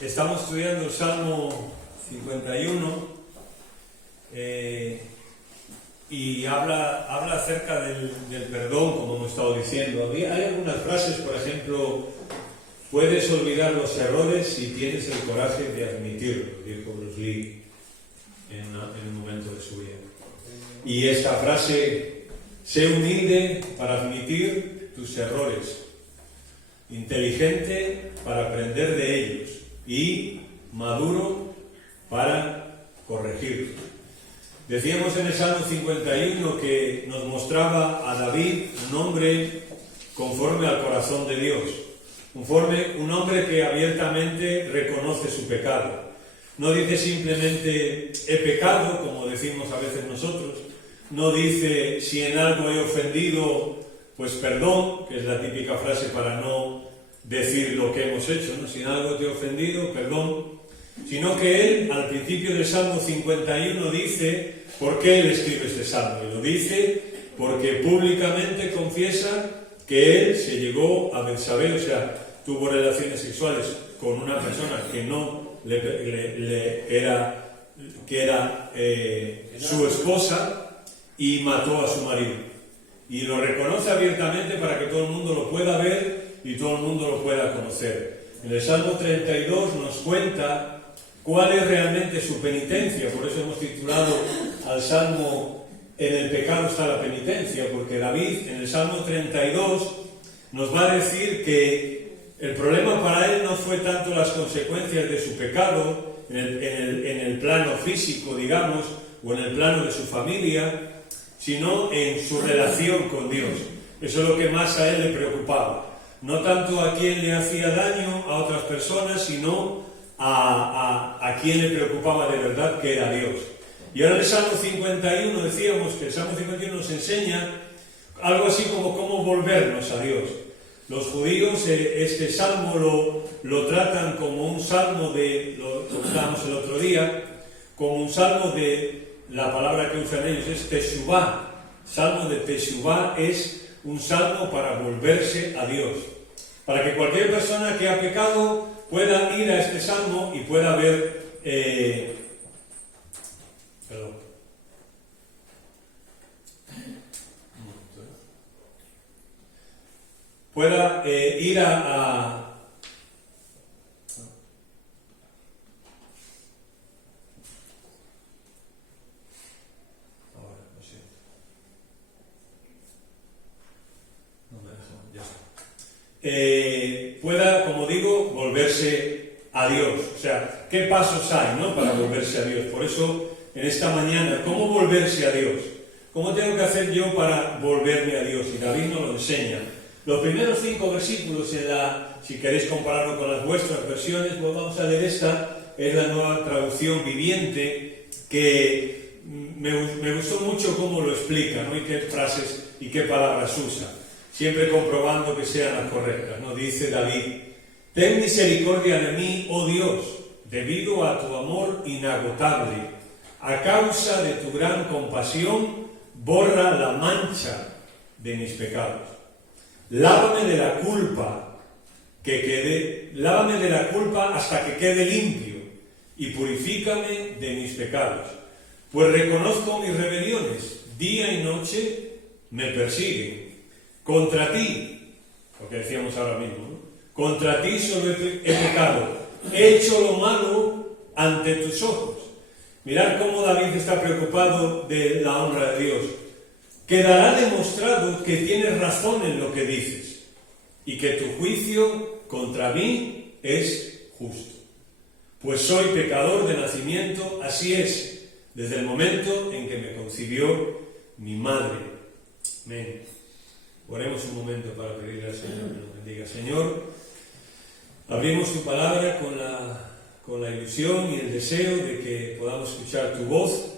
Estamos estudiando el Salmo 51 y habla acerca del perdón, como hemos estado diciendo. Hay algunas frases, por ejemplo, puedes olvidar los errores si tienes el coraje de admitirlo, dijo Bruce Lee en un momento de su vida. Y esta frase, sé humilde para admitir tus errores, inteligente para aprender de ellos y maduro para corregirlos. Decíamos en el Salmo 51 que nos mostraba a David un hombre conforme al corazón de Dios, un hombre que abiertamente reconoce su pecado. No dice simplemente he pecado, como decimos a veces nosotros, no dice si en algo he ofendido, pues perdón, que es la típica frase para no decir lo que hemos hecho, ¿no? Si en algo te he ofendido, perdón, sino que él, al principio del Salmo 51, dice por qué él escribe este salmo, y lo dice porque públicamente confiesa que él se llegó a Betsabé, o sea, tuvo relaciones sexuales con una persona que no era su esposa, y mató a su marido. Y lo reconoce abiertamente para que todo el mundo lo pueda ver y todo el mundo lo pueda conocer. En el Salmo 32 nos cuenta cuál es realmente su penitencia. Por eso hemos titulado al Salmo En el pecado está la penitencia, porque David en el Salmo 32 nos va a decir que el problema para él no fue tanto las consecuencias de su pecado en el plano físico, digamos, o en el plano de su familia, sino en su relación con Dios. Eso es lo que más a él le preocupaba. No tanto a quién le hacía daño a otras personas, sino a quién le preocupaba de verdad, que era Dios. Y ahora en el Salmo 51 decíamos que el Salmo 51 nos enseña algo así como cómo volvernos a Dios. Los judíos este salmo lo tratan como un salmo lo comentábamos el otro día, como un salmo de, la palabra que usan ellos es Teshuvá. Salmo de Teshuvá es un salmo para volverse a Dios, para que cualquier persona que ha pecado pueda ir a este salmo y pueda ver pueda ir a pueda, como digo, volverse a Dios. O sea, ¿qué pasos hay, no, para volverse a Dios? Por eso, en esta mañana, ¿cómo volverse a Dios? ¿Cómo tengo que hacer yo para volverme a Dios? Y David nos lo enseña. Los primeros 5 versículos, si queréis compararlo con las vuestras versiones, pues vamos a leer esta, es la Nueva Traducción Viviente, que me gustó mucho cómo lo explica, ¿no? Y qué frases y qué palabras usa, siempre comprobando que sean las correctas, ¿no? Dice David: ten misericordia de mí, oh Dios, debido a tu amor inagotable. A causa de tu gran compasión, borra la mancha de mis pecados. Lávame de la culpa hasta que quede limpio, y purifícame de mis pecados. Pues reconozco mis rebeliones, día y noche me persiguen. Contra ti, lo que decíamos ahora mismo, ¿no? Contra ti solo he pecado, he hecho lo malo ante tus ojos. Mirad cómo David está preocupado de la honra de Dios. Quedará demostrado que tienes razón en lo que dices y que tu juicio contra mí es justo. Pues soy pecador de nacimiento, así es, desde el momento en que me concibió mi madre. Amén. Oremos un momento para pedirle al Señor que nos bendiga. Señor, abrimos tu palabra con la ilusión y el deseo de que podamos escuchar tu voz,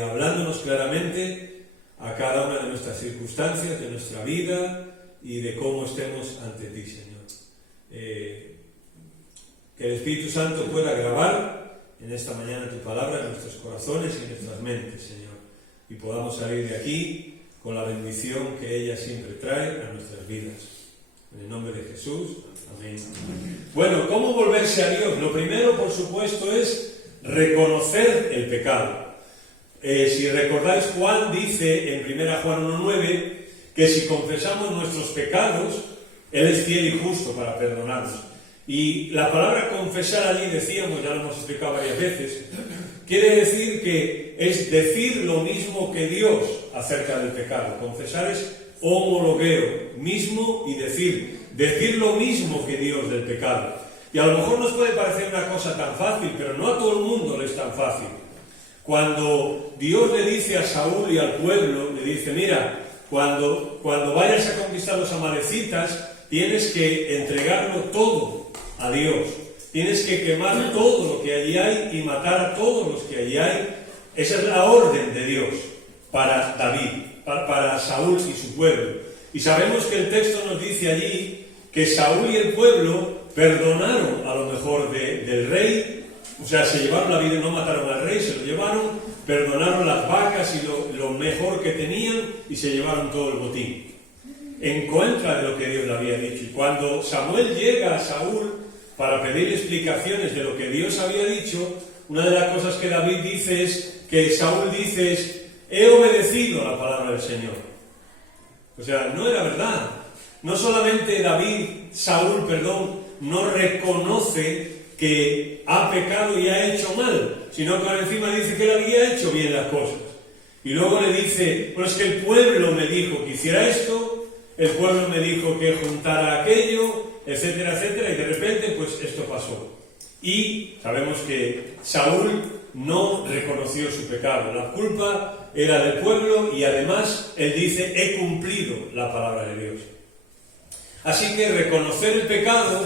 hablándonos claramente a cada una de nuestras circunstancias, de nuestra vida y de cómo estemos ante ti, Señor. Que el Espíritu Santo pueda grabar en esta mañana tu palabra en nuestros corazones y en nuestras mentes, Señor, y podamos salir de aquí con la bendición que ella siempre trae a nuestras vidas. En el nombre de Jesús, amén. Bueno, ¿cómo volverse a Dios? Lo primero, por supuesto, es reconocer el pecado. Si recordáis, Juan dice en 1 Juan 1:9 que si confesamos nuestros pecados, Él es fiel y justo para perdonarnos. Y la palabra confesar allí, decíamos, ya lo hemos explicado varias veces, quiere decir que es decir lo mismo que Dios acerca del pecado. Confesar es homologueo, mismo, y decir lo mismo que Dios del pecado. Y a lo mejor nos puede parecer una cosa tan fácil, pero no a todo el mundo le es tan fácil. Cuando Dios le dice a Saúl y al pueblo, le dice, mira, cuando vayas a conquistar los amalecitas, tienes que entregarlo todo a Dios. Tienes que quemar todo lo que allí hay y matar a todos los que allí hay. Esa es la orden de Dios para David, para Saúl y su pueblo. Y sabemos que el texto nos dice allí que Saúl y el pueblo perdonaron a lo mejor del rey, o sea, se llevaron la vida, no mataron al rey, se lo llevaron, perdonaron las vacas y lo mejor que tenían y se llevaron todo el botín, en contra de lo que Dios le había dicho. Y cuando Samuel llega a Saúl para pedir explicaciones de lo que Dios había dicho, una de las cosas que David dice es, que Saúl dice es, he obedecido a la palabra del Señor. O sea, no era verdad. No solamente Saúl, no reconoce que ha pecado y ha hecho mal, sino que encima dice que él había hecho bien las cosas. Y luego le dice, bueno, es que el pueblo me dijo que hiciera esto, el pueblo me dijo que juntara aquello, etcétera, etcétera, y de repente, pues esto pasó. Y sabemos que Saúl no reconoció su pecado. La culpa era del pueblo y además él dice, he cumplido la palabra de Dios. Así que reconocer el pecado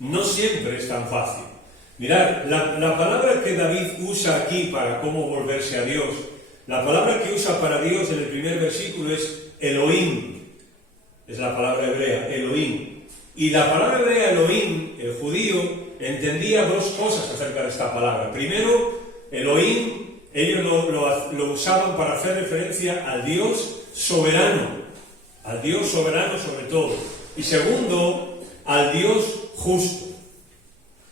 no siempre es tan fácil. Mirad, la palabra que David usa aquí para cómo volverse a Dios, la palabra que usa para Dios en el primer versículo es Elohim. Es la palabra hebrea, Elohim. Y la palabra hebrea Elohim, el judío, entendía dos cosas acerca de esta palabra. Primero, Elohim, ellos lo usaban para hacer referencia al Dios soberano sobre todo. Y segundo, al Dios justo.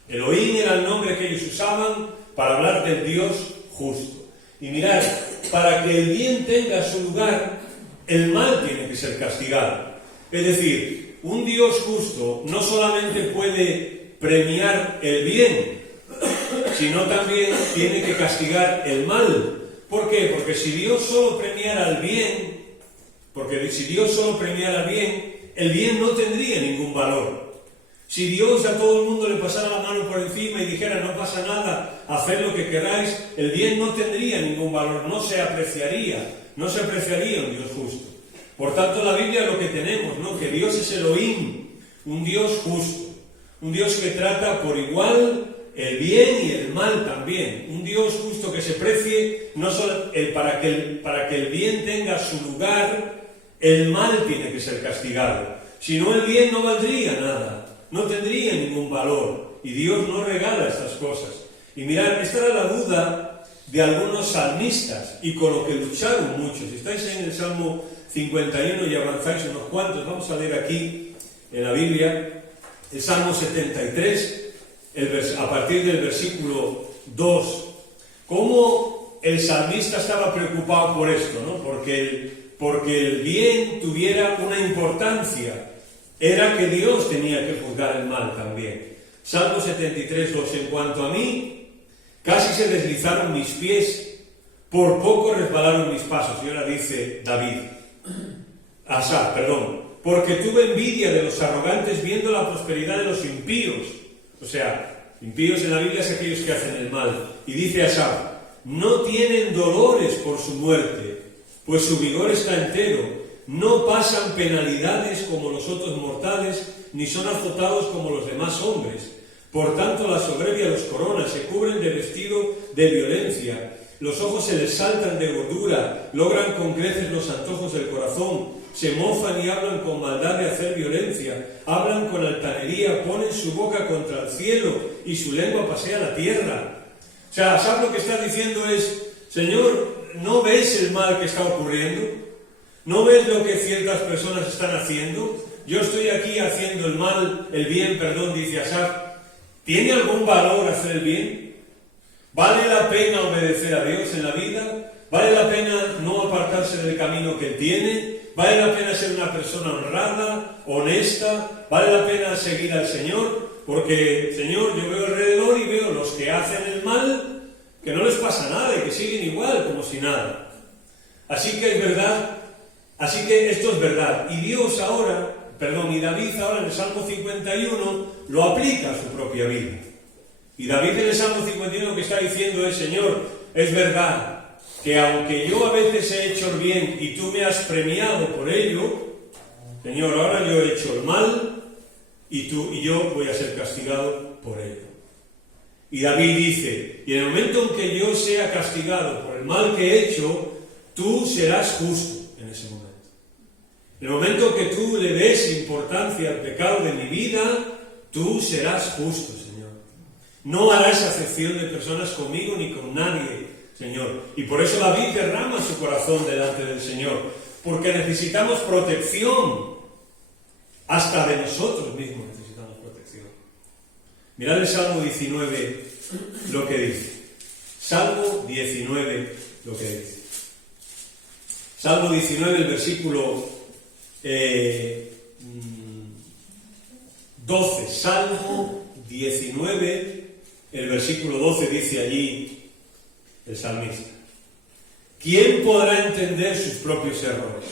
Elohim era el nombre que ellos usaban para hablar del Dios justo. Y mirad, para que el bien tenga su lugar, el mal tiene que ser castigado. Es decir, un Dios justo no solamente puede premiar el bien, sino también tiene que castigar el mal. ¿Por qué? Porque si Dios solo premiara el bien, el bien no tendría ningún valor. Si Dios a todo el mundo le pasara la mano por encima y dijera no pasa nada, haced lo que queráis, el bien no tendría ningún valor, no se apreciaría un Dios justo. Por tanto, la Biblia es lo que tenemos, ¿no? Que Dios es Elohim, un Dios justo, un Dios que trata por igual el bien y el mal también, un Dios justo que se precie, no solo para que el bien tenga su lugar, el mal tiene que ser castigado. Si no, el bien no valdría nada, no tendría ningún valor, y Dios no regala estas cosas. Y mirad, esta era la duda de algunos salmistas, y con lo que lucharon muchos. Si estáis en el Salmo 51 y avanzáis unos cuantos, vamos a leer aquí en la Biblia, el Salmo 73, a partir del versículo 2, cómo el salmista estaba preocupado por esto, ¿no? Porque el bien tuviera una importancia, era que Dios tenía que juzgar el mal también. Salmo 73, 2, en cuanto a mí, casi se deslizaron mis pies, por poco resbalaron mis pasos. Y ahora dice porque tuve envidia de los arrogantes viendo la prosperidad de los impíos. O sea, impíos en la Biblia es aquellos que hacen el mal. Y dice Asaf, no tienen dolores por su muerte, pues su vigor está entero. No pasan penalidades como los otros mortales, ni son azotados como los demás hombres. Por tanto, la soberbia los corona, se cubren de vestido de violencia. Los ojos se les saltan de gordura, logran con creces los antojos del corazón. Se mofan y hablan con maldad de hacer violencia, hablan con altanería, ponen su boca contra el cielo y su lengua pasea la tierra. O sea, ¿sabes lo que está diciendo? Es, Señor, ¿no ves el mal que está ocurriendo? ¿No ves lo que ciertas personas están haciendo? yo estoy aquí haciendo el bien, dice Asaf, ¿tiene algún valor hacer el bien? ¿Vale la pena obedecer a Dios en la vida? ¿Vale la pena no apartarse del camino que Él tiene? ¿Vale la pena ser una persona honrada, honesta? ¿Vale la pena seguir al Señor? Porque, Señor, yo veo alrededor y veo los que hacen el mal, que no les pasa nada y que siguen igual, como si nada. Así que es verdad, así que esto es verdad. Y David ahora en el Salmo 51 lo aplica a su propia vida. Y David en el Salmo 51 lo que está diciendo es, Señor, es verdad que aunque yo a veces he hecho el bien y tú me has premiado por ello, Señor, ahora yo he hecho el mal y yo voy a ser castigado por ello. Y David dice, y en el momento en que yo sea castigado por el mal que he hecho, tú serás justo en ese momento. En el momento que tú le des importancia al pecado de mi vida, tú serás justo, Señor. No harás acepción de personas conmigo ni con nadie, Señor. Y por eso David derrama su corazón delante del Señor, porque necesitamos protección. Hasta de nosotros mismos necesitamos protección. Mirad el Salmo 19 lo que dice. Salmo 19 lo que dice. Salmo 19, el versículo 12. Salmo 19, el versículo 12 dice allí el salmista: ¿quién podrá entender sus propios errores?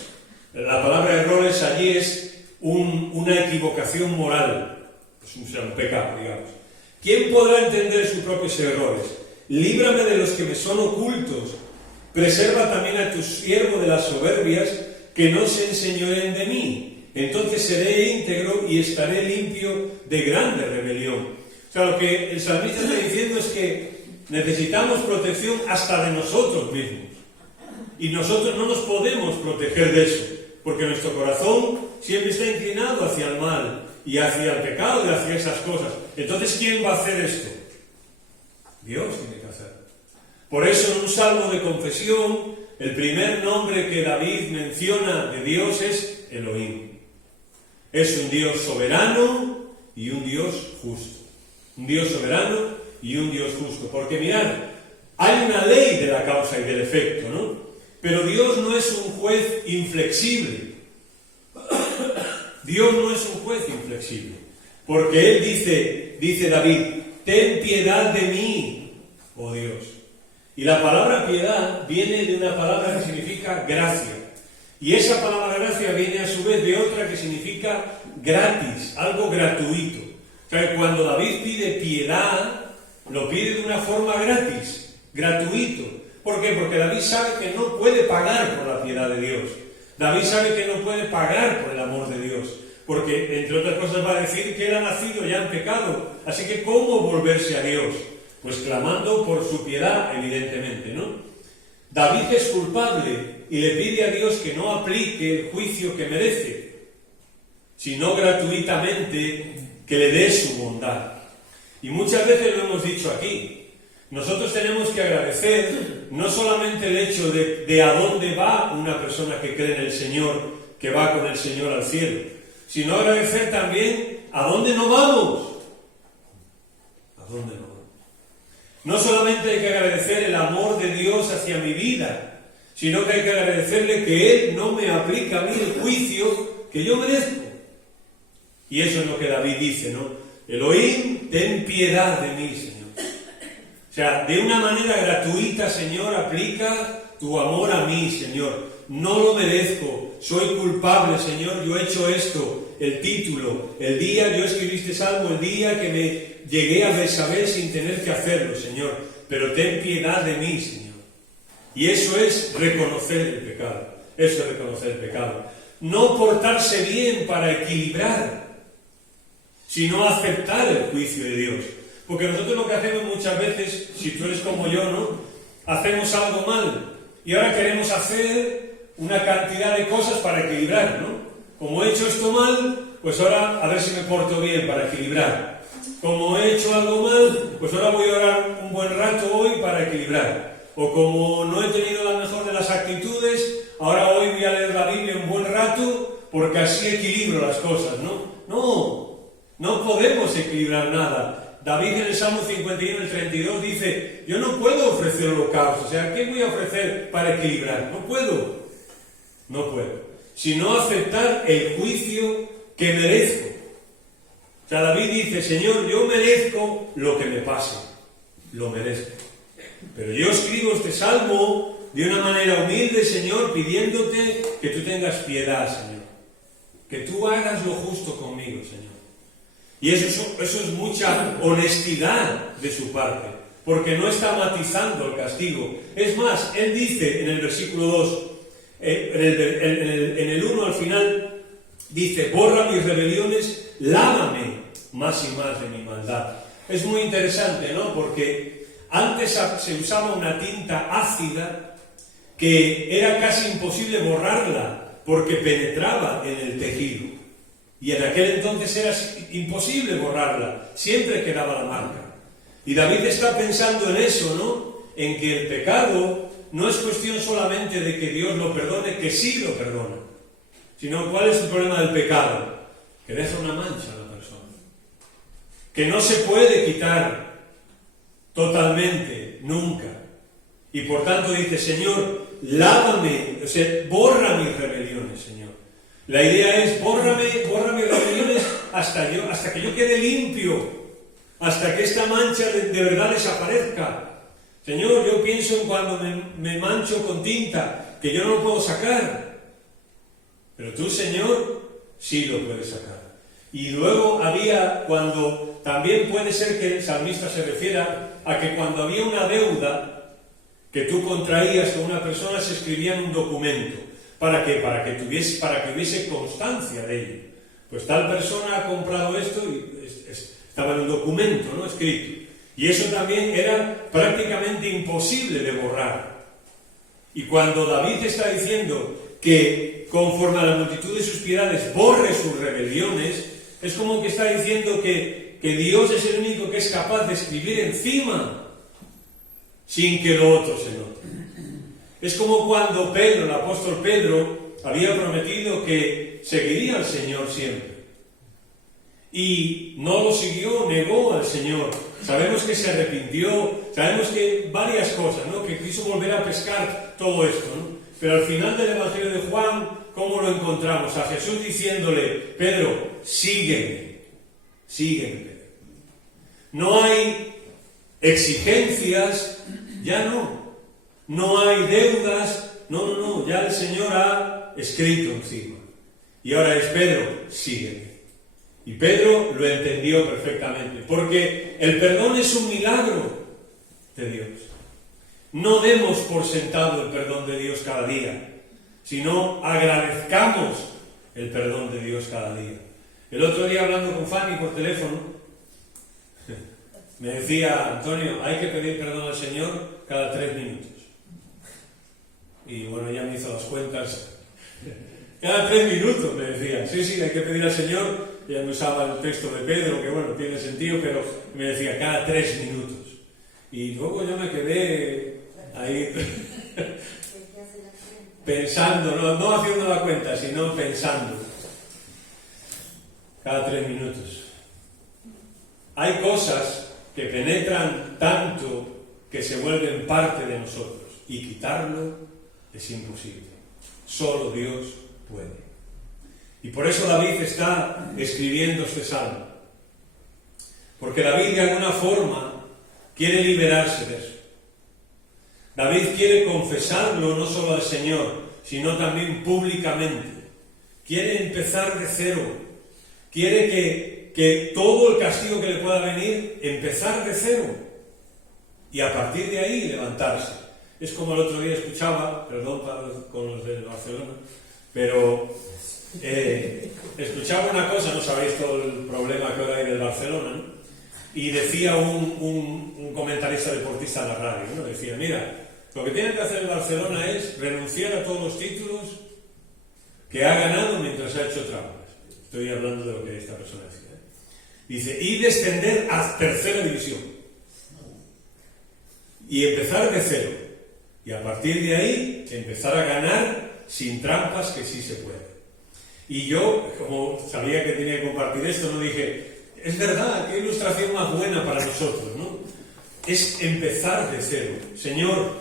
La palabra errores allí es una equivocación moral, pues un pecado, digamos. ¿Quién podrá entender sus propios errores? Líbrame de los que me son ocultos. Preserva también a tu siervo de las soberbias, que no se enseñoreen de mí. Entonces seré íntegro y estaré limpio de grande rebelión. O sea, lo que el salmista está diciendo es que necesitamos protección hasta de nosotros mismos. Y nosotros no nos podemos proteger de eso, porque nuestro corazón siempre está inclinado hacia el mal y hacia el pecado y hacia esas cosas. Entonces, ¿quién va a hacer esto? Dios tiene que hacerlo. Por eso en un salmo de confesión, el primer nombre que David menciona de Dios es Elohim. Es un Dios soberano y un Dios justo. Un Dios soberano y un Dios justo. Porque mirad, hay una ley de la causa y del efecto, ¿no? Pero Dios no es un juez inflexible. Dios no es un juez inflexible. Porque Él dice David, ten piedad de mí, oh Dios. Y la palabra piedad viene de una palabra que significa gracia. Y esa palabra gracia viene a su vez de otra que significa gratis, algo gratuito. O sea, cuando David pide piedad, lo pide de una forma gratis, gratuito. ¿Por qué? Porque David sabe que no puede pagar por la piedad de Dios. David sabe que no puede pagar por el amor de Dios. Porque, entre otras cosas, va a decir que él ha nacido ya en pecado. Así que, ¿cómo volverse a Dios? Pues clamando por su piedad, evidentemente, ¿no? David es culpable y le pide a Dios que no aplique el juicio que merece, sino gratuitamente que le dé su bondad. Y muchas veces lo hemos dicho aquí. Nosotros tenemos que agradecer no solamente el hecho de a dónde va una persona que cree en el Señor, que va con el Señor al cielo, sino agradecer también a dónde no vamos. ¿A dónde no vamos? No solamente hay que agradecer el amor de Dios hacia mi vida, sino que hay que agradecerle que Él no me aplica a mí el juicio que yo merezco. Y eso es lo que David dice, ¿no? Elohim, ten piedad de mí, Señor. O sea, de una manera gratuita, Señor, aplica tu amor a mí, Señor. No lo merezco, soy culpable, Señor, yo he hecho esto. El título, el día, yo escribí este salmo el día que me llegué a Betsabé sin tener que hacerlo, Señor. Pero ten piedad de mí, Señor. Y eso es reconocer el pecado. Eso es reconocer el pecado. No portarse bien para equilibrar, sino aceptar el juicio de Dios. Porque nosotros lo que hacemos muchas veces, si tú eres como yo, ¿no? Hacemos algo mal y ahora queremos hacer una cantidad de cosas para equilibrar, ¿no? Como he hecho esto mal, pues ahora a ver si me porto bien para equilibrar. Como he hecho algo mal, pues ahora voy a orar un buen rato hoy para equilibrar. O como no he tenido la mejor de las actitudes, ahora hoy voy a leer la Biblia un buen rato porque así equilibro las cosas, ¿no? No podemos equilibrar nada. David en el Salmo 51, el 32 dice, yo no puedo ofrecer holocausto, o sea, ¿qué voy a ofrecer para equilibrar? No puedo, sino aceptar el juicio que merezco. O sea, David dice, Señor, yo merezco lo que me pase, lo merezco. Pero yo escribo este salmo de una manera humilde, Señor, pidiéndote que tú tengas piedad, Señor. Que tú hagas lo justo conmigo, Señor. Y eso es mucha honestidad de su parte, porque no está matizando el castigo. Es más, él dice en el versículo 2, en el 1 al final, dice, borra mis rebeliones, lávame más y más de mi maldad. Es muy interesante, ¿no? Porque antes se usaba una tinta ácida que era casi imposible borrarla porque penetraba en el tejido. Y en aquel entonces era imposible borrarla, siempre quedaba la marca. Y David está pensando en eso, ¿no? En que el pecado no es cuestión solamente de que Dios lo perdone, que sí lo perdona, sino ¿cuál es el problema del pecado? Que deja una mancha a la persona, que no se puede quitar totalmente, nunca. Y por tanto dice, Señor, lávame, o sea, borra mis rebeliones, Señor. La idea es, bórrame mis rebeliones hasta que yo quede limpio, hasta que esta mancha de verdad desaparezca. Señor, yo pienso en cuando me mancho con tinta, que yo no lo puedo sacar. Pero tú, Señor, sí lo puedes sacar. Y luego también puede ser que el salmista se refiera a que cuando había una deuda que tú contraías con una persona, se escribía en un documento. ¿Para qué? Para que hubiese constancia de ello. Pues tal persona ha comprado esto y estaba en un documento, ¿no? Escrito. Y eso también era prácticamente imposible de borrar. Y cuando David está diciendo que conforme a la multitud de sus piedades borre sus rebeliones, es como que está diciendo que Dios es el único que es capaz de escribir encima sin que lo otro se note. Es como cuando Pedro, el apóstol Pedro, había prometido que seguiría al Señor siempre. Y no lo siguió, negó al Señor. Sabemos que se arrepintió, sabemos que varias cosas, ¿no? Que quiso volver a pescar todo esto, ¿no? Pero al final del Evangelio de Juan, ¿cómo lo encontramos? A Jesús diciéndole, Pedro, sígueme, Pedro. No hay exigencias, ya no. No hay deudas, no, ya el Señor ha escrito encima. Y ahora es Pedro, sígueme. Y Pedro lo entendió perfectamente, porque el perdón es un milagro de Dios. No demos por sentado el perdón de Dios cada día, sino agradezcamos el perdón de Dios cada día. El otro día hablando con Fanny por teléfono, me decía, Antonio, hay que pedir perdón al Señor cada 3 minutos. Y bueno, ella me hizo las cuentas. Cada 3 minutos, me decía. Sí, hay que pedir al Señor. Ella me usaba el texto de Pedro, que bueno, tiene sentido, pero me decía cada 3 minutos. Y luego yo me quedé ahí pensando, no haciendo la cuenta, sino pensando. Cada 3 minutos. Hay cosas que penetran tanto que se vuelven parte de nosotros. Y quitarlo es imposible. Solo Dios puede. Y por eso David está escribiendo este salmo. Porque David de alguna forma quiere liberarse de eso. David quiere confesarlo no solo al Señor, sino también públicamente. Quiere empezar de cero. Quiere que todo el castigo que le pueda venir, empezar de cero. Y a partir de ahí levantarse. Es como el otro día escuchaba, perdón con los de Barcelona, pero escuchaba una cosa, no sabéis todo el problema que ahora hay del Barcelona, ¿no? Y decía un comentarista deportista en la radio, ¿no? Decía, mira, lo que tiene que hacer el Barcelona es renunciar a todos los títulos que ha ganado mientras ha hecho trampas. Estoy hablando de lo que esta persona decía, ¿eh? Dice, y descender a tercera división. Y empezar de cero. Y a partir de ahí, empezar a ganar sin trampas, que sí se puede. Y yo, como sabía que tenía que compartir esto, no dije, es verdad, qué ilustración más buena para nosotros, ¿no? Es empezar de cero. Señor,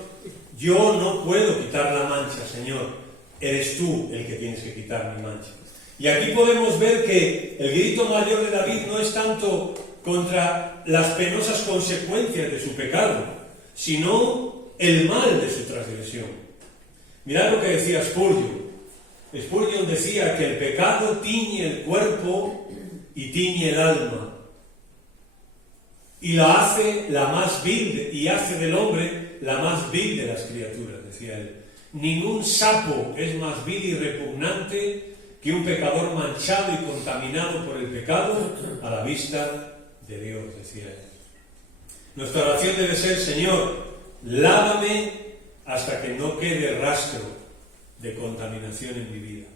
yo no puedo quitar la mancha, Señor. Eres tú el que tienes que quitar mi mancha. Y aquí podemos ver que el grito mayor de David no es tanto contra las penosas consecuencias de su pecado, sino el mal de su transgresión. Mirad lo que decía Spurgeon. Spurgeon decía que el pecado tiñe el cuerpo y tiñe el alma, y la hace la más vil, y hace del hombre la más vil de las criaturas, decía él. Ningún sapo es más vil y repugnante que un pecador manchado y contaminado por el pecado a la vista de Dios, decía él. Nuestra oración debe ser: Señor, lávame hasta que no quede rastro de contaminación en mi vida.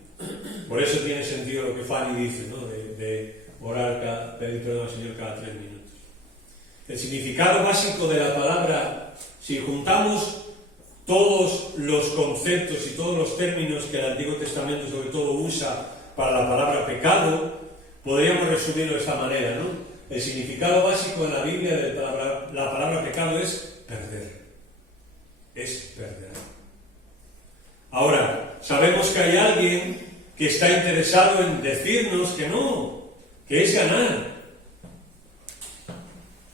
Por eso tiene sentido lo que Fanny dice, ¿no? De orar, pedir perdón al Señor cada 3 minutos. El significado básico de la palabra, si juntamos todos los conceptos y todos los términos que el Antiguo Testamento sobre todo usa para la palabra pecado, podríamos resumirlo de esta manera, ¿no? El significado básico de la Biblia de la palabra pecado es perder. Es perder. Ahora, sabemos que hay alguien que está interesado en decirnos que no, que es ganar.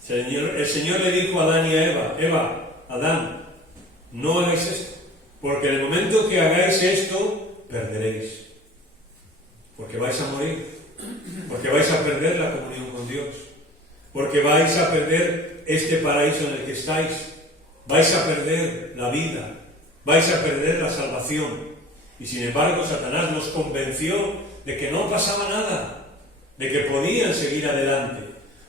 El Señor le dijo a Adán y a Eva, Adán, no hagáis esto, porque en el momento que hagáis esto, perderéis. Porque vais a morir, porque vais a perder la comunión con Dios, porque vais a perder este paraíso en el que estáis, vais a perder la vida, vais a perder la salvación. Y sin embargo, Satanás nos convenció de que no pasaba nada, de que podían seguir adelante.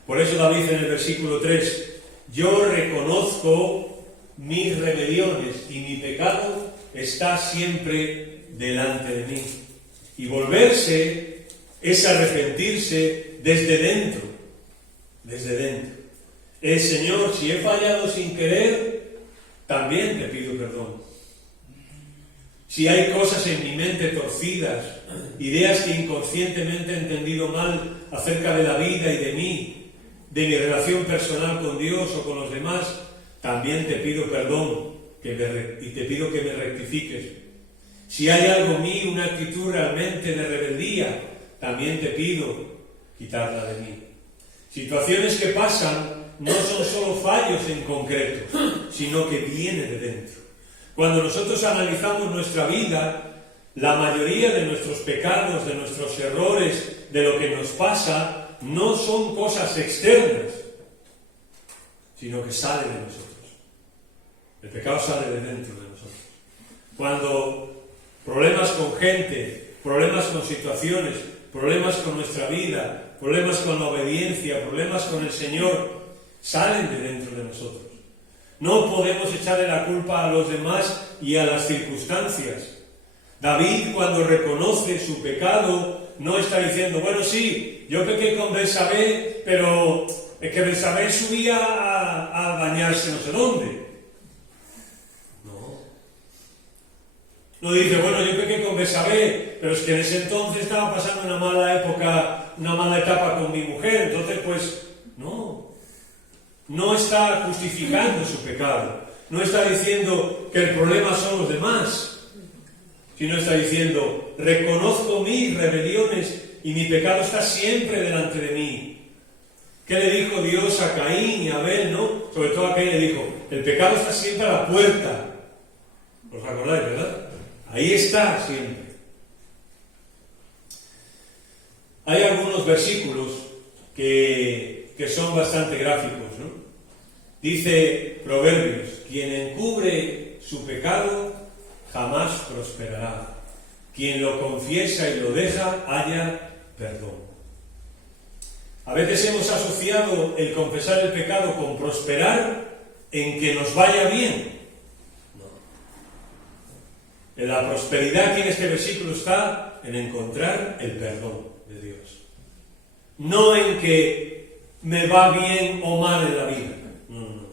Por eso David en el versículo 3, yo reconozco mis rebeliones y mi pecado está siempre delante de mí. Y volverse es arrepentirse desde dentro, desde dentro. Señor, si he fallado sin querer, también te pido perdón. Si hay cosas en mi mente torcidas, ideas que inconscientemente he entendido mal acerca de la vida y de mí, de mi relación personal con Dios o con los demás, también te pido perdón y te pido que me rectifiques. Si hay algo en mí, una actitud realmente de rebeldía, también te pido quitarla de mí. Situaciones que pasan no son solo fallos en concreto, sino que viene de dentro. Cuando nosotros analizamos nuestra vida, la mayoría de nuestros pecados, de nuestros errores, de lo que nos pasa, no son cosas externas, sino que salen de nosotros. El pecado sale de dentro de nosotros. Cuando problemas con gente, problemas con situaciones, problemas con nuestra vida, problemas con la obediencia, problemas con el Señor, salen de dentro de nosotros. No podemos echarle la culpa a los demás y a las circunstancias. David, cuando reconoce su pecado, no está diciendo, bueno, sí, yo pequé con Betsabé, pero es que Betsabé subía a bañarse no sé dónde. No dice, bueno, yo pequé con Betsabé, pero es que en ese entonces estaba pasando una mala época, una mala etapa con mi mujer, entonces pues, no. No está justificando su pecado, no está diciendo que el problema son los demás, sino está diciendo, reconozco mis rebeliones y mi pecado está siempre delante de mí. ¿Qué le dijo Dios a Caín y a Abel, no? Sobre todo a Caín le dijo, el pecado está siempre a la puerta. ¿Os acordáis, verdad? Ahí está siempre. Hay algunos versículos que son bastante gráficos, ¿no? Dice Proverbios, quien encubre su pecado jamás prosperará. Quien lo confiesa y lo deja, halla perdón. A veces hemos asociado el confesar el pecado con prosperar en que nos vaya bien. No. En la prosperidad que en este versículo está en encontrar el perdón de Dios. No en que me va bien o mal en la vida. No.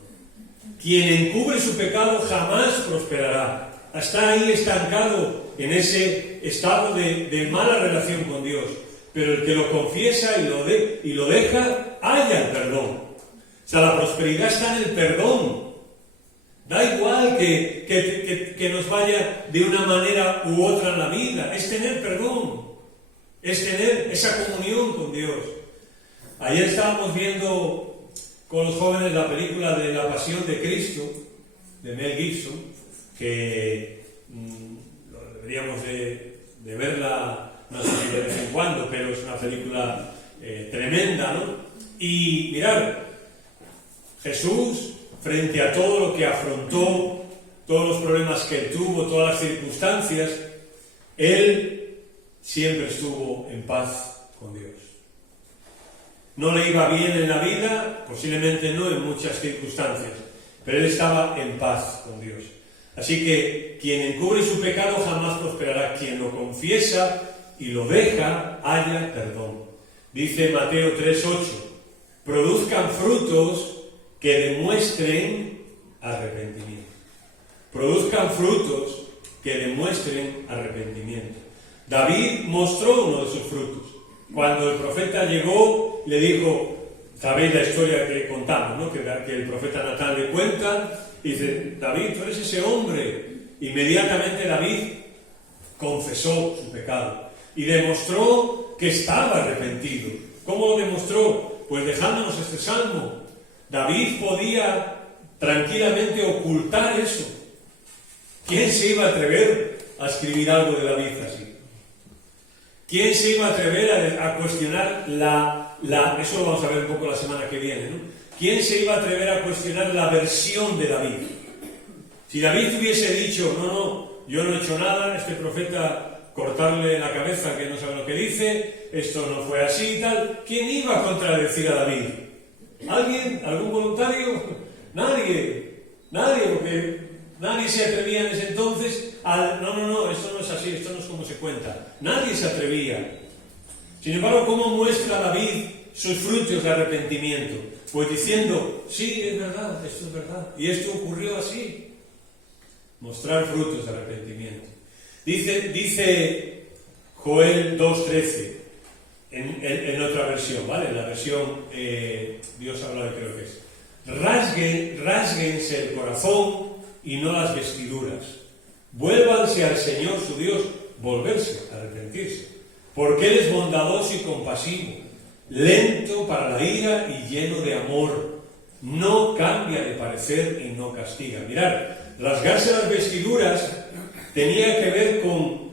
Quien encubre su pecado jamás prosperará. está ahí estancado en ese estado de mala relación con Dios. Pero el que lo confiesa y lo deja, halla el perdón. O sea, la prosperidad está en el perdón. Da igual que nos vaya de una manera u otra en la vida, es tener perdón, es tener esa comunión con Dios. Ayer estábamos viendo con los jóvenes la película de La Pasión de Cristo, de Mel Gibson, que deberíamos de verla, no sé si de vez en cuando, pero es una película tremenda, ¿no? Y mirad, Jesús, frente a todo lo que afrontó, todos los problemas que él tuvo, todas las circunstancias, él siempre estuvo en paz con Dios. No le iba bien en la vida, posiblemente no en muchas circunstancias, pero él estaba en paz con Dios. Así que quien encubre su pecado jamás prosperará. Quien lo confiesa y lo deja, halla perdón. Dice Mateo 3:8, produzcan frutos que demuestren arrepentimiento. Produzcan frutos que demuestren arrepentimiento. David mostró uno de sus frutos. Cuando el profeta llegó, le dijo, sabéis la historia que contamos, ¿no? Que el profeta Natán le cuenta, y dice, David, tú eres ese hombre. Inmediatamente David confesó su pecado y demostró que estaba arrepentido. ¿Cómo lo demostró? Pues dejándonos este salmo. David podía tranquilamente ocultar eso. ¿Quién se iba a atrever a escribir algo de David así? ¿Quién se iba a atrever a cuestionar eso lo vamos a ver un poco la semana que viene, ¿no? ¿Quién se iba a atrever a cuestionar la versión de David? Si David hubiese dicho, no, yo no he hecho nada, este profeta cortarle la cabeza que no sabe lo que dice, esto no fue así y tal, ¿quién iba a contradecir a David? ¿Alguien? ¿Algún voluntario? Nadie, porque nadie se atrevía en ese entonces a... No, esto no es así, esto no es como se cuenta. Nadie se atrevía. Sin embargo, ¿cómo muestra David sus frutos de arrepentimiento? Pues diciendo, sí, es verdad, esto es verdad, y esto ocurrió así. Mostrar frutos de arrepentimiento. Dice Joel 2:13, en otra versión, ¿vale? En la versión Dios habla, creo que es. Rásguense el corazón y no las vestiduras. Vuélvanse al Señor su Dios, volverse, arrepentirse. Porque Él es bondadoso y compasivo, lento para la ira y lleno de amor. No cambia de parecer y no castiga. Mirad, rasgarse las vestiduras tenía que ver con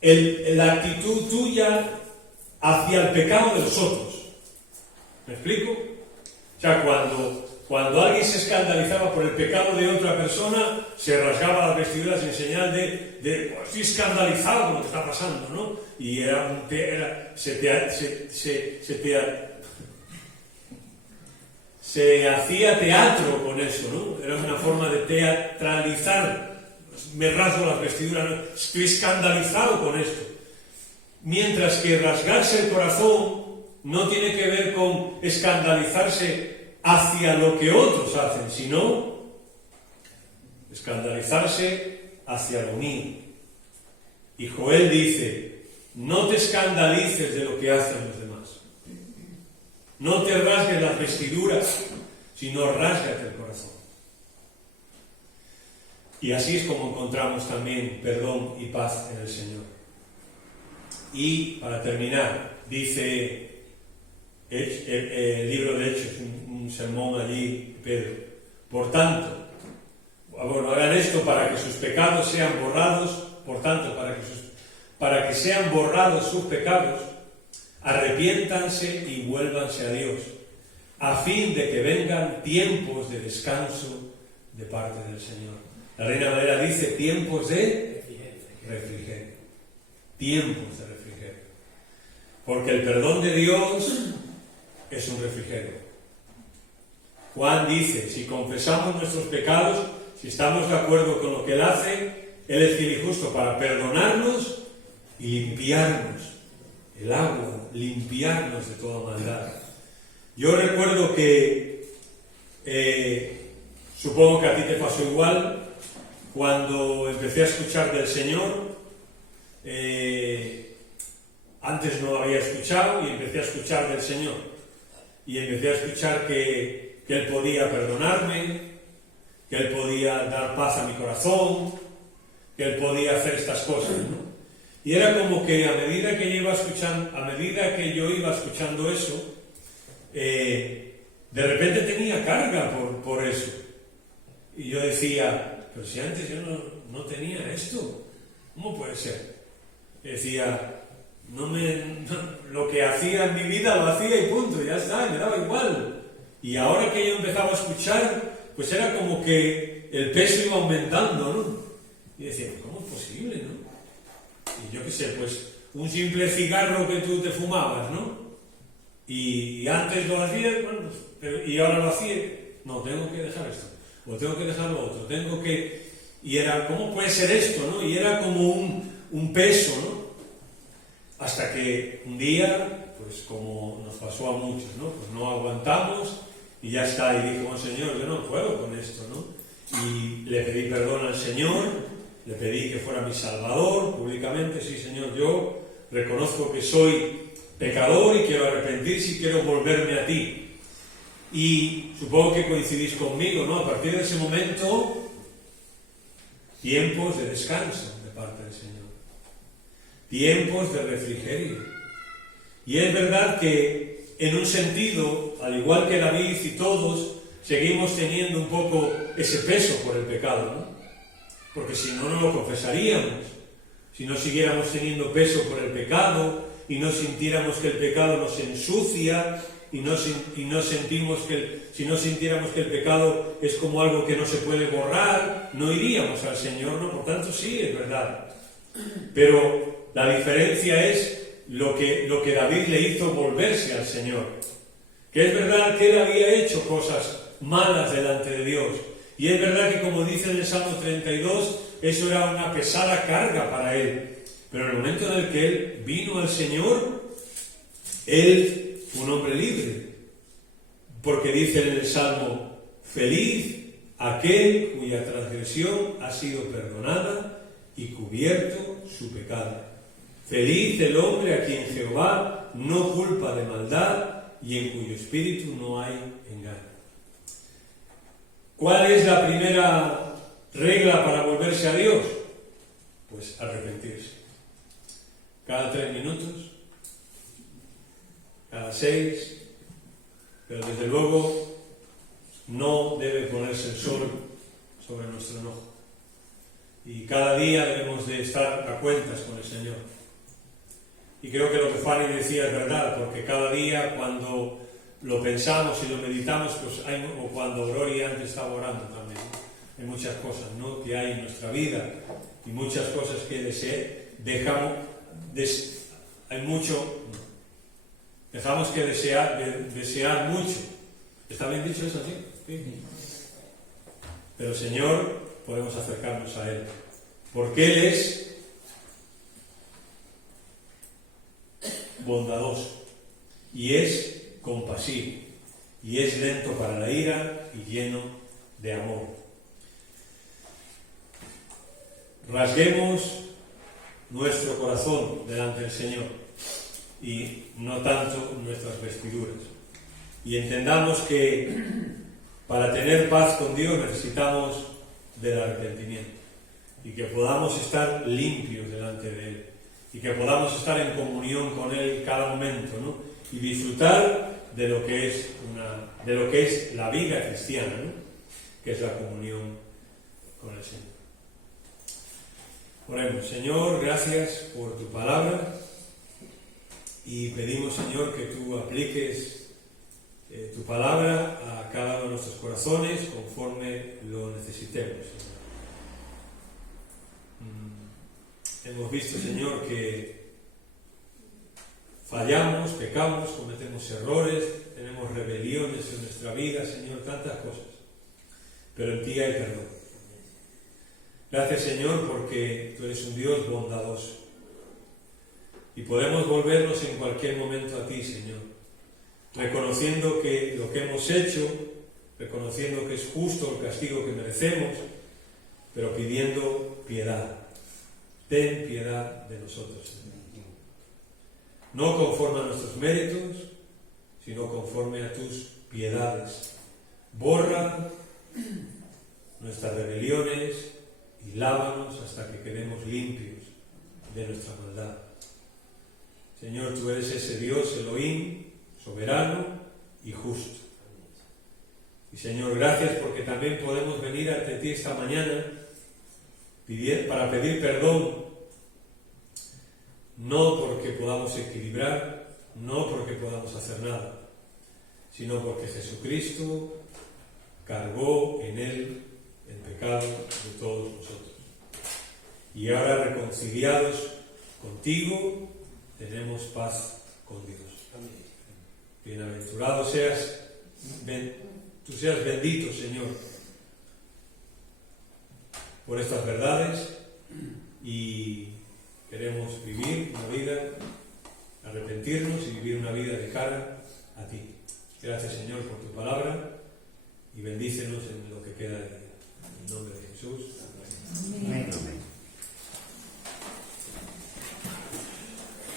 la actitud tuya hacia el pecado de los otros. ¿Me explico? O sea, cuando alguien se escandalizaba por el pecado de otra persona, se rasgaba las vestiduras en señal de estoy escandalizado con lo que está pasando, ¿no? Y se hacía teatro con eso, ¿no? Era una forma de teatralizar. Me rasgo las vestiduras, ¿no? Estoy escandalizado con esto. Mientras que rasgarse el corazón no tiene que ver con escandalizarse hacia lo que otros hacen, sino escandalizarse hacia lo mío. Y Joel dice, no te escandalices de lo que hacen los demás. No te rasgues las vestiduras, sino rásgate el corazón. Y así es como encontramos también perdón y paz en el Señor. Y para terminar, dice el libro de Hechos, un sermón allí, Pedro. Por tanto, hagan esto para que sus pecados sean borrados. Por tanto, para que sean borrados sus pecados, arrepiéntanse y vuélvanse a Dios, a fin de que vengan tiempos de descanso de parte del Señor. La Reina Valera dice tiempos de refrigerio. Tiempos de refrigerio. Porque el perdón de Dios es un refrigerio. Juan dice, si confesamos nuestros pecados, si estamos de acuerdo con lo que Él hace, Él es fiel y justo para perdonarnos y limpiarnos. El agua, limpiarnos de toda maldad. Yo recuerdo que, supongo que a ti te pasó igual, cuando empecé a escuchar del Señor. Antes no lo había escuchado y empecé a escuchar del Señor. Y empecé a escuchar que Él podía perdonarme, que Él podía dar paz a mi corazón, que Él podía hacer estas cosas, ¿no? Y era como que a medida que yo iba escuchando eso, de repente tenía carga por eso. Y yo decía, pero si antes yo no tenía esto, ¿cómo puede ser? Decía, lo que hacía en mi vida lo hacía y punto, ya está, me daba igual. Y ahora que yo empezaba a escuchar, pues era como que el peso iba aumentando, ¿no? Y decía, ¿cómo es posible, no? Y yo qué sé, pues un simple cigarro que tú te fumabas, ¿no? Y antes lo hacías, bueno, y ahora lo hacía, no, tengo que dejar esto, o tengo que dejar lo otro, y era, ¿cómo puede ser esto, no? Y era como un peso, ¿no? Hasta que un día, pues como nos pasó a muchos, ¿no? Pues no aguantamos y ya está, y dijo, oh, Señor, yo no puedo con esto, ¿no? Y le pedí perdón al Señor, le pedí que fuera mi Salvador, públicamente, sí, Señor, yo reconozco que soy pecador y quiero arrepentirse y quiero volverme a ti. Y supongo que coincidís conmigo, ¿no? A partir de ese momento, tiempos de descanso de parte del Señor. Tiempos de refrigerio. Y es verdad que en un sentido, al igual que David y todos, seguimos teniendo un poco ese peso por el pecado, ¿no? Porque si no, no lo confesaríamos. Si no siguiéramos teniendo peso por el pecado y no sintiéramos que el pecado nos ensucia si no sintiéramos que el pecado es como algo que no se puede borrar, no iríamos al Señor, ¿no? Por tanto, sí, es verdad. Pero la diferencia es lo que David le hizo volverse al Señor. Que es verdad que él había hecho cosas malas delante de Dios. Y es verdad que, como dice en el Salmo 32, eso era una pesada carga para él. Pero en el momento en el que él vino al Señor, él fue un hombre libre. Porque dice en el Salmo, feliz aquel cuya transgresión ha sido perdonada y cubierto su pecado. Feliz el hombre a quien Jehová no culpa de maldad y en cuyo espíritu no hay engaño. ¿Cuál es la primera regla para volverse a Dios? Pues arrepentirse. Cada 3 minutos, cada 6, pero desde luego no debe ponerse el sol sobre nuestro enojo. Y cada día debemos de estar a cuentas con el Señor. Y creo que lo que Fanny decía es verdad, porque cada día cuando lo pensamos y lo meditamos, pues o cuando Gloria antes estaba orando también, ¿no? Hay muchas cosas, ¿no?, que hay en nuestra vida y muchas cosas que dejamos que desear mucho. ¿Está bien dicho eso así? Sí. Pero Señor, podemos acercarnos a Él, porque Él es bondadoso y es compasivo y es lento para la ira y lleno de amor. Rasguemos nuestro corazón delante del Señor y no tanto nuestras vestiduras, y entendamos que para tener paz con Dios necesitamos del arrepentimiento y que podamos estar limpios delante de Él y que podamos estar en comunión con Él cada momento, ¿no? Y disfrutar de lo que es la vida cristiana, ¿no?, que es la comunión con el Señor. Oremos. Señor, gracias por tu palabra y pedimos, Señor, que tú apliques tu palabra a cada uno de nuestros corazones conforme lo necesitemos, Señor. Hemos visto, Señor, que fallamos, pecamos, cometemos errores, tenemos rebeliones en nuestra vida, Señor, tantas cosas, pero en ti hay perdón. Gracias, Señor, porque tú eres un Dios bondadoso y podemos volvernos en cualquier momento a ti, Señor, reconociendo que lo que hemos hecho, reconociendo que es justo el castigo que merecemos, pero pidiendo piedad. Ten piedad de nosotros, Señor. No conforme a nuestros méritos, sino conforme a tus piedades. Borra nuestras rebeliones y lávanos hasta que quedemos limpios de nuestra maldad. Señor, tú eres ese Dios Elohim, soberano y justo. Y Señor, gracias porque también podemos venir ante ti esta mañana para pedir perdón, no porque podamos equilibrar, no porque podamos hacer nada, sino porque Jesucristo cargó en él el pecado de todos nosotros. Y ahora, reconciliados contigo, tenemos paz con Dios. Bienaventurado seas, tú seas bendito, Señor, por estas verdades, y queremos vivir una vida, arrepentirnos y vivir una vida de cara a ti. Gracias, Señor, por tu palabra, y bendícenos en lo que queda de día. En nombre de Jesús. Amén.